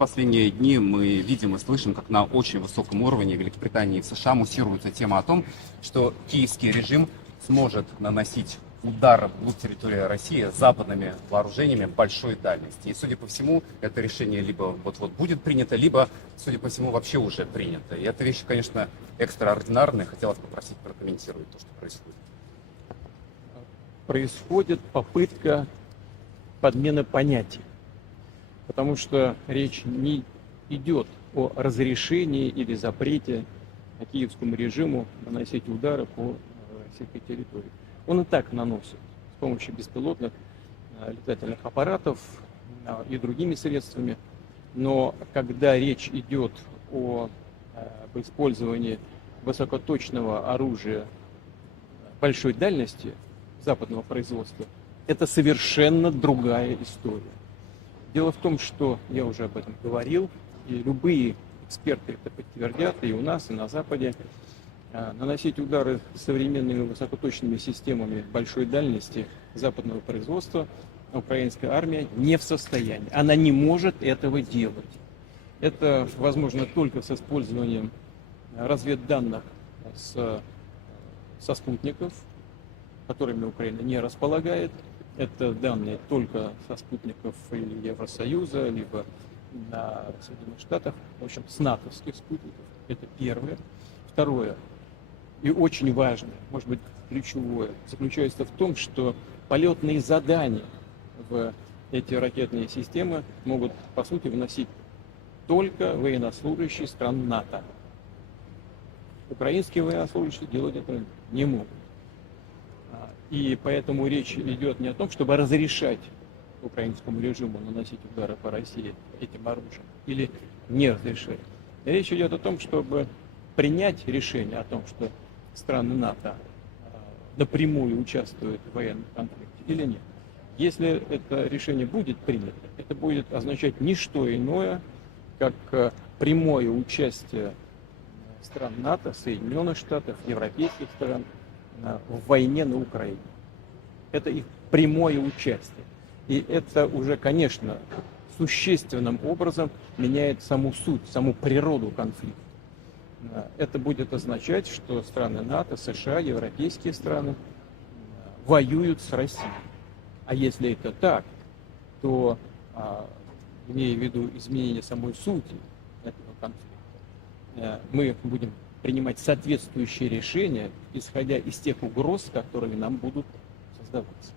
последние дни мы видим и слышим, как на очень высоком уровне в Великобритании и в США муссируется тема о том, что киевский режим сможет наносить удары вглубь территории России западными вооружениями большой дальности. И, судя по всему, это решение либо вот-вот будет принято, либо, судя по всему, вообще уже принято. И эта вещь, конечно, экстраординарная. Хотелось попросить прокомментировать то, что происходит. Происходит попытка подмены понятий, потому что речь не идет о разрешении или запрете киевскому режиму наносить удары по российской территории. Он и так наносит с помощью беспилотных летательных аппаратов и другими средствами, но когда речь идет об использовании высокоточного оружия большой дальности западного производства, это совершенно другая история. Дело в том, что я уже об этом говорил, и любые эксперты это подтвердят, и у нас, и на Западе. Наносить удары современными высокоточными системами большой дальности западного производства украинская армия не в состоянии. Она не может этого делать. Это возможно только с использованием разведданных со спутников, которыми Украина не располагает. Это данные только со спутников или Евросоюза, либо на Соединенных Штатах, в общем, с натовских спутников. Это первое. Второе, и очень важное, может быть, ключевое, заключается в том, что полетные задания в эти ракетные системы могут, по сути, вносить только военнослужащие стран НАТО. Украинские военнослужащие делать это не могут. И поэтому речь идет не о том, чтобы разрешать украинскому режиму наносить удары по России этим оружием или не разрешать. Речь идет о том, чтобы принять решение о том, что страны НАТО напрямую участвуют в военном конфликте или нет. Если это решение будет принято, это будет означать не что иное, как прямое участие стран НАТО, Соединенных Штатов, европейских стран в войне на Украине. Это их прямое участие. И это уже, конечно, существенным образом меняет саму суть, саму природу конфликта. Это будет означать, что страны НАТО, США, европейские страны воюют с Россией. А если это так, то, имея в виду изменение самой сути этого конфликта, мы будем принимать соответствующие решения, исходя из тех угроз, которые нам будут создаваться.